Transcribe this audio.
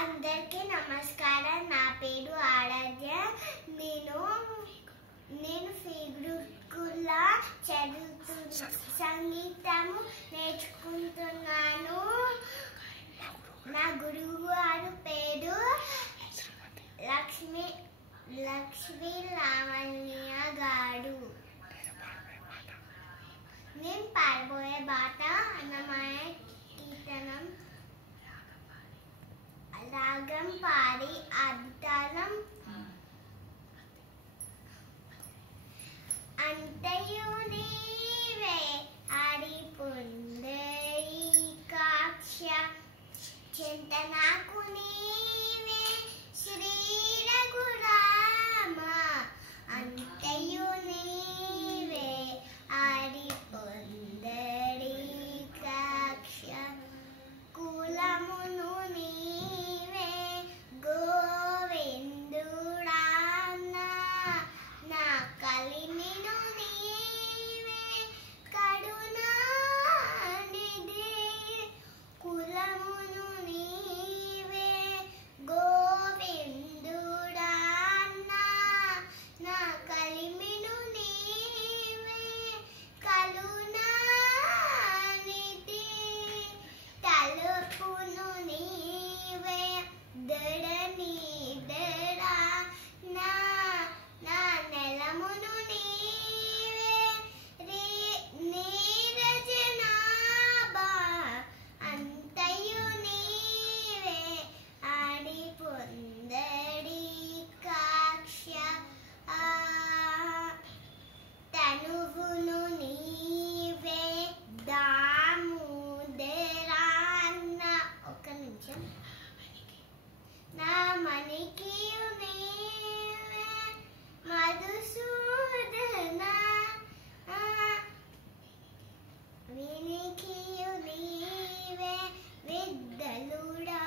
అందరికీ నమస్కారం. నా పేరు ఆరాధ్య. నేను ఫిగురుకులా సంగీతము నేర్చుకుంటున్నాను. నా గురువు గారు పేరు లక్ష్మీ లావణ్య గారు. నేను పాడబోయే పాట అన్నమయ్య కీర్తనం. రాగం పాడి అద్దాలం. అంతయు నీవే ఆడి పుండరీకాక్ష, చింత నాకు నీవే శ్రీ రఘురామ. అంతయు నీవే ఆడి పుండరీకాక్ష, కులమును నీవే గోవిందుడా. నా కలిమిను నీవే కరుణానిధి, కులమును నీవే గోవిందుడా. నా కలిమిను నీవే కరుణానిధి, తలుపును నీవే దడని దడా. నా నెలమును నీవే నీరజనాభా. అంతయు నీవే ఆడి పుండరీకాక్ష, తనువును నీవే దామోదరాన్న. ఒక్క నిమిషం. నా మణికియు నీవే మధుసూదన, వినికియు నీవే విద్దలుడా.